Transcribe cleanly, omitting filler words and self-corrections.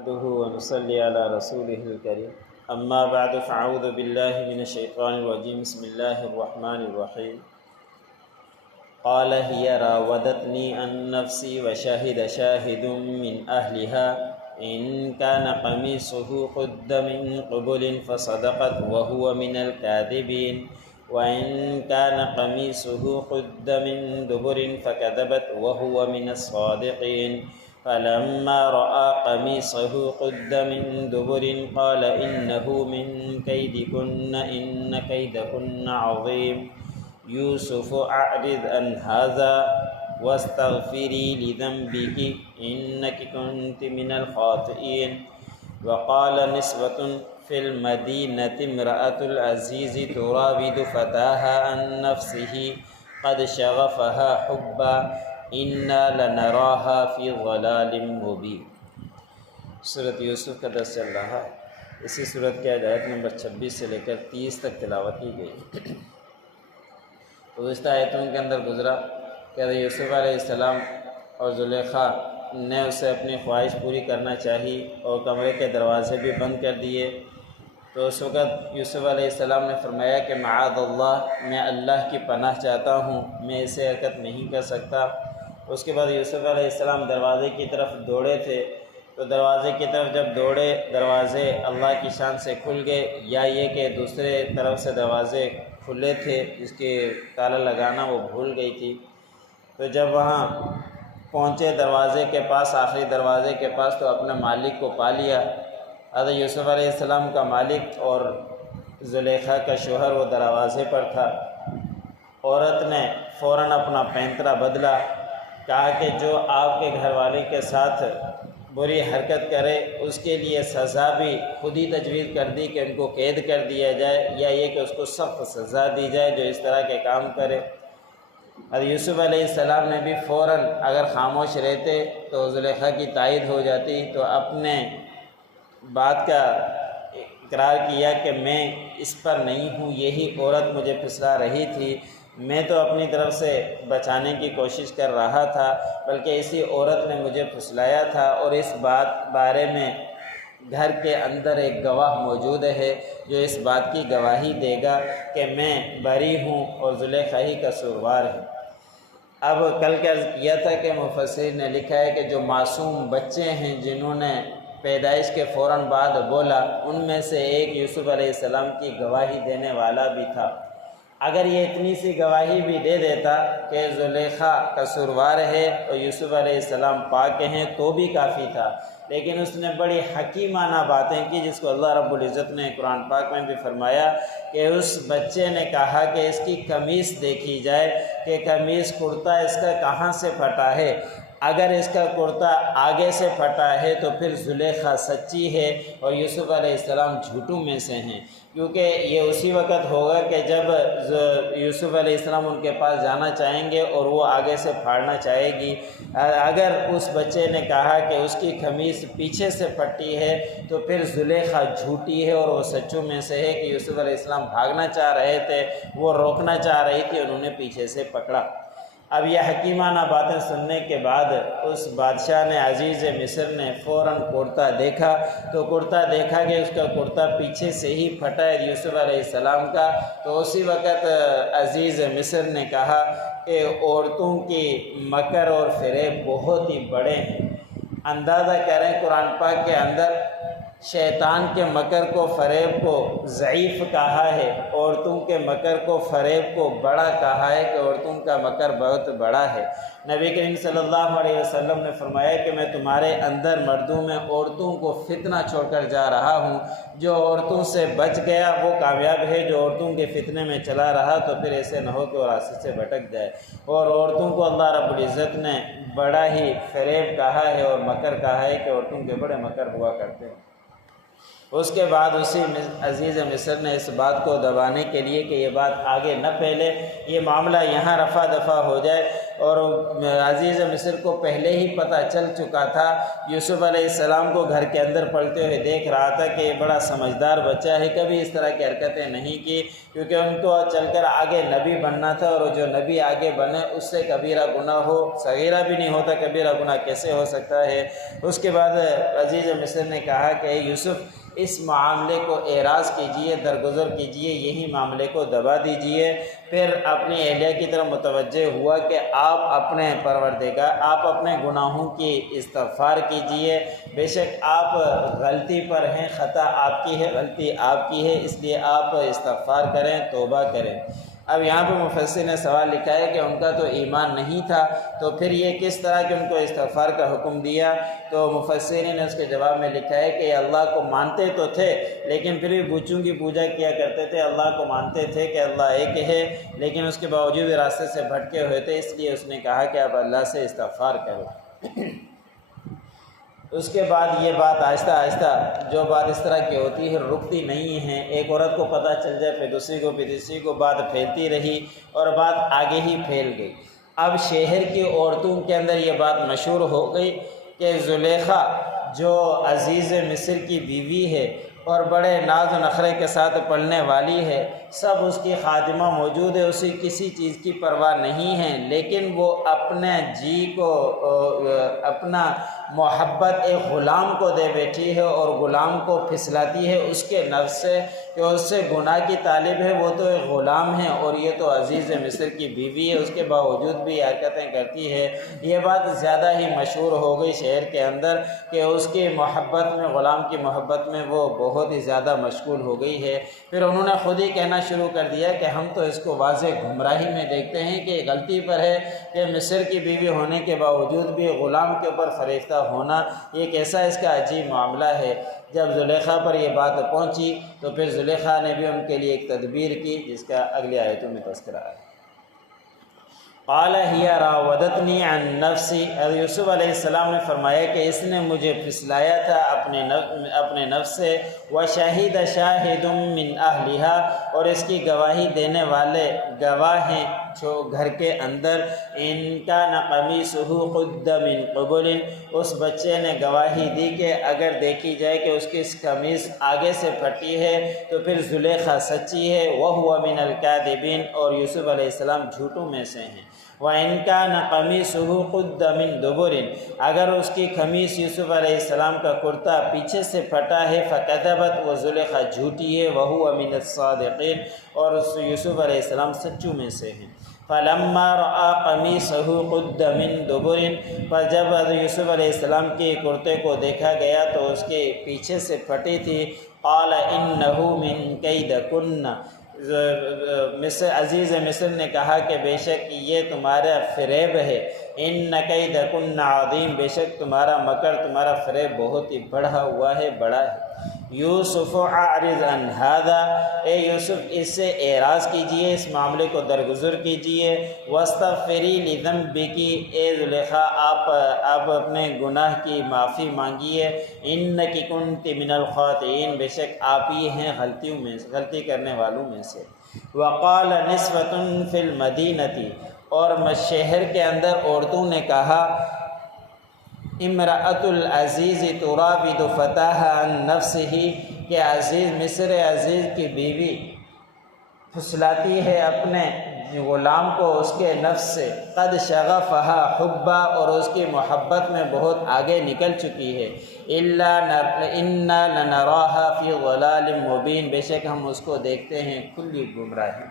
نحمده ونصلي على رسوله الكريم اما بعد فاعوذ بالله من الشيطان الرجيم بسم الله الرحمن الرحيم قال هي راودتني عن نفسي وشهد شاهد من أهلها إن كان قميصه قد من قبل فصدقت وهو من الكاذبين وإن كان قميصه قد من دبر فكذبت وهو من الصادقين فلما رأى قميصه قد من دبر قال إنه من كيدكن إن كيدكن عظيم يوسف أعرض عن هذا واستغفري لذنبك إنك كنت من الخاطئين وقال نسوة في المدينة امرأة العزيز تراود فتاها عن نفسه قد شغفها حبا إنا لنراها في ضلال مبين۔ سورۃ یوسف کا درس چل رہا ہے۔ اسی سورت کے آیت نمبر 26 سے لے کر 30 تک تلاوت کی گئی۔ گزشتہ آیتوں کے اندر گزرا کہ حضرت یوسف علیہ السلام اور زلیخا نے اسے اپنی خواہش پوری کرنا چاہی اور کمرے کے دروازے بھی بند کر دیے، تو اس وقت یوسف علیہ السلام نے فرمایا کہ معاذ اللہ، میں اللہ کی پناہ چاہتا ہوں، میں اسے حرکت نہیں کر سکتا۔ اس کے بعد یوسف علیہ السلام دروازے کی طرف دوڑے تھے، تو دروازے کی طرف جب دوڑے، دروازے اللہ کی شان سے کھل گئے، یا یہ کہ دوسرے طرف سے دروازے کھلے تھے، جس کے تالا لگانا وہ بھول گئی تھی۔ تو جب وہاں پہنچے دروازے کے پاس، آخری دروازے کے پاس، تو اپنے مالک کو پا لیا۔ حضرت یوسف علیہ السلام کا مالک اور زلیخا کا شوہر وہ دروازے پر تھا۔ عورت نے فوراً اپنا پینترا بدلا، کہا کہ جو آپ کے گھر والے کے ساتھ بری حرکت کرے اس کے لیے سزا بھی خود ہی تجویز کر دی کہ ان کو قید کر دیا جائے، یا یہ کہ اس کو سخت سزا دی جائے جو اس طرح کے کام کرے۔ حضرت یوسف علیہ السلام نے بھی فوراً اگر خاموش رہتے تو زلیخا کی تائید ہو جاتی، تو اپنے بات کا اقرار کیا کہ میں اس پر نہیں ہوں، یہی عورت مجھے پھسلا رہی تھی، میں تو اپنی طرف سے بچانے کی کوشش کر رہا تھا، بلکہ اسی عورت نے مجھے پھسلایا تھا، اور اس بارے میں گھر کے اندر ایک گواہ موجود ہے جو اس بات کی گواہی دے گا کہ میں بری ہوں اور زلیخا ہی قصوروار ہے۔ اب کل کا عرض کیا تھا کہ مفسرین نے لکھا ہے کہ جو معصوم بچے ہیں جنہوں نے پیدائش کے فوراً بعد بولا، ان میں سے ایک یوسف علیہ السلام کی گواہی دینے والا بھی تھا۔ اگر یہ اتنی سی گواہی بھی دے دیتا کہ زلیخا قصوروار ہے اور یوسف علیہ السلام پاک ہیں تو بھی کافی تھا، لیکن اس نے بڑی حکیمانہ باتیں کی، جس کو اللہ رب العزت نے قرآن پاک میں بھی فرمایا کہ اس بچے نے کہا کہ اس کی قمیص دیکھی جائے کہ قمیص کرتا اس کا کہاں سے پھٹا ہے۔ اگر اس کا کرتا آگے سے پھٹا ہے تو پھر زلیخا سچی ہے اور یوسف علیہ السلام جھوٹوں میں سے ہیں، کیونکہ یہ اسی وقت ہوگا کہ جب یوسف علیہ السلام ان کے پاس جانا چاہیں گے اور وہ آگے سے پھاڑنا چاہے گی۔ اگر اس بچے نے کہا کہ اس کی قمیص پیچھے سے پھٹی ہے تو پھر زلیخا جھوٹی ہے اور وہ سچوں میں سے ہے کہ یوسف علیہ السلام بھاگنا چاہ رہے تھے، وہ روکنا چاہ رہی تھی، انہوں نے پیچھے سے پکڑا۔ اب یہ حکیمانہ باتیں سننے کے بعد اس بادشاہ نے، عزیز مصر نے فوراً کرتا دیکھا، تو کرتا دیکھا کہ اس کا کرتا پیچھے سے ہی پھٹا ہے یوسف علیہ السلام کا، تو اسی وقت عزیز مصر نے کہا کہ عورتوں کی مکر اور فریب بہت ہی بڑے ہیں۔ اندازہ کریں قرآن پاک کے اندر شیطان کے مکر کو، فریب کو ضعیف کہا ہے، عورتوں کے مکر کو، فریب کو بڑا کہا ہے کہ عورتوں کا مکر بہت بڑا ہے۔ نبی کریم صلی اللہ علیہ وسلم نے فرمایا کہ میں تمہارے اندر مردوں میں عورتوں کو فتنہ چھوڑ کر جا رہا ہوں، جو عورتوں سے بچ گیا وہ کامیاب ہے، جو عورتوں کے فتنے میں چلا رہا تو پھر ایسے نہ ہو کہ وہ راستے سے بھٹک جائے۔ اور عورتوں کو اللہ رب العزت نے بڑا ہی فریب کہا ہے اور مکر کہا ہے کہ عورتوں کے بڑے مکر ہوا کرتے ہیں۔ اس کے بعد اسی عزیز مصر نے اس بات کو دبانے کے لیے کہ یہ بات آگے نہ پھیلے، یہ معاملہ یہاں رفع دفع ہو جائے، اور عزیز مصر کو پہلے ہی پتہ چل چکا تھا، یوسف علیہ السلام کو گھر کے اندر پڑھتے ہوئے دیکھ رہا تھا کہ یہ بڑا سمجھدار بچہ ہے، کبھی اس طرح کی حرکتیں نہیں کی، کیونکہ ان کو چل کر آگے نبی بننا تھا، اور جو نبی آگے بنے اس سے کبیرہ گناہ ہو، صغیرہ بھی نہیں ہوتا، کبیرہ گناہ کیسے ہو سکتا ہے۔ اس کے بعد عزیز مصر نے کہا کہ یوسف اس معاملے کو اعراض کیجئے، درگزر کیجئے، یہی معاملے کو دبا دیجئے۔ پھر اپنی اہلیہ کی طرف متوجہ ہوا کہ آپ اپنے پروردگار، آپ اپنے گناہوں کی استغفار کیجئے، بے شک آپ غلطی پر ہیں، خطا آپ کی ہے، غلطی آپ کی ہے، اس لیے آپ استغفار کریں، توبہ کریں۔ اب یہاں پہ مفسر نے سوال لکھا ہے کہ ان کا تو ایمان نہیں تھا، تو پھر یہ کس طرح کہ ان کو استغفار کا حکم دیا؟ تو مفسرین نے اس کے جواب میں لکھا ہے کہ اللہ کو مانتے تو تھے، لیکن پھر بھی بتوں کی پوجا کیا کرتے تھے، اللہ کو مانتے تھے کہ اللہ ایک ہے، لیکن اس کے باوجود بھی راستے سے بھٹکے ہوئے تھے، اس لیے اس نے کہا کہ آپ اللہ سے استغفار کرو۔ اس کے بعد یہ بات آہستہ آہستہ، جو بات اس طرح کی ہوتی ہے رکتی نہیں ہے، ایک عورت کو پتہ چل جائے پھر دوسری کو، پھر تیسری کو، بات پھیلتی رہی اور بات آگے ہی پھیل گئی۔ اب شہر کی عورتوں کے اندر یہ بات مشہور ہو گئی کہ زلیخا جو عزیز مصر کی بیوی ہے اور بڑے ناز و نخرے کے ساتھ پلنے والی ہے، سب اس کی خادمہ موجود ہے، اسے کسی چیز کی پرواہ نہیں ہے، لیکن وہ اپنے جی کو، اپنا محبت ایک غلام کو دے بیٹھی ہے اور غلام کو پھسلاتی ہے اس کے نفس سے کہ اس سے گناہ کی طالب ہے، وہ تو ایک غلام ہے اور یہ تو عزیز مصر کی بیوی ہے، اس کے باوجود بھی حرکتیں کرتی ہے۔ یہ بات زیادہ ہی مشہور ہو گئی شہر کے اندر کہ اس کی محبت میں، غلام کی محبت میں وہ بہت ہی زیادہ مشغول ہو گئی ہے۔ پھر انہوں نے خود ہی کہنا شروع کر دیا کہ ہم تو اس کو واضح گمراہی میں دیکھتے ہیں کہ غلطی پر ہے کہ مصر کی بیوی ہونے کے باوجود بھی غلام کے اوپر فریفتہ ہونا، یہ کیسا اس کا عجیب معاملہ ہے۔ جب زلیخا پر یہ بات پہنچی تو پھر زلیخا نے بھی ان کے لیے ایک تدبیر کی، جس کا اگلی آیتوں میں تذکرہ ہے۔ قال ہی راودتنی عن نفسی، یوسف علیہ السلام نے فرمایا کہ اس نے مجھے پھسلایا تھا اپنے نفس سے، وشہد شاہد من اہلہا، اور اس کی گواہی دینے والے گواہ ہیں جو گھر کے اندر، ان کان قمیصہ قد من قبل، اس بچے نے گواہی دی کہ اگر دیکھی جائے کہ اس کی قمیص آگے سے پھٹی ہے تو پھر زلیخا سچی ہے، وہو من الکاذبین، اور یوسف علیہ السلام جھوٹوں میں سے ہیں۔ وَإِن كَانَ قَمِيصُهُ قُدَّ مِن دُبُرٍ، اگر اس کی قمیص یوسف علیہ السلام کا کرتا پیچھے سے پھٹا ہے، فَكَذَبَتْ، وہ زلیخا جھوٹی ہے، وَهُوَ مِنَ الصَّادِقِينَ، اور یوسف علیہ السلام سچوں میں سے ہیں۔ فَلَمَّا رَأَىٰ قَمِيصَهُ قُدَّ مِن دُبُرٍ، پر جب یوسف علیہ السلام کے کرتے کو دیکھا گیا تو اس کے پیچھے سے پھٹی تھی، قَالَ إِنَّهُ مِن كَيْدِكُنَّ، عزیز مصر نے کہا کہ بے شک یہ تمہارا فریب ہے، ان کیدکن عظیم، بے شک تمہارا مکر، تمہارا فریب بہت ہی بڑھا ہوا ہے، بڑا ہے۔ یوسف اعرض عن ھذا، اے یوسف اس سے اعراض کیجئے، اس معاملے کو درگزر کیجئے، واستغفری لذنبک، اے زلیخا آپ اپنے گناہ کی معافی مانگیے، انک کنت من الخاطئین، بے شک آپ ہی ہیں غلطی کرنے والوں میں سے۔ وقال نسوۃ فی المدینہ، اور شہر کے اندر عورتوں نے کہا، امرأۃ العزیز تراود فتاها عن نفسه، کہ عزیز مصر عزیز کی بیوی پھسلاتی ہے اپنے غلام کو اس کے نفس سے، قد شغفها حبا، اور اس کی محبت میں بہت آگے نکل چکی ہے، انا لنراها فی ضلال مبین، بے شک ہم اس کو دیکھتے ہیں کھلی گمراہی۔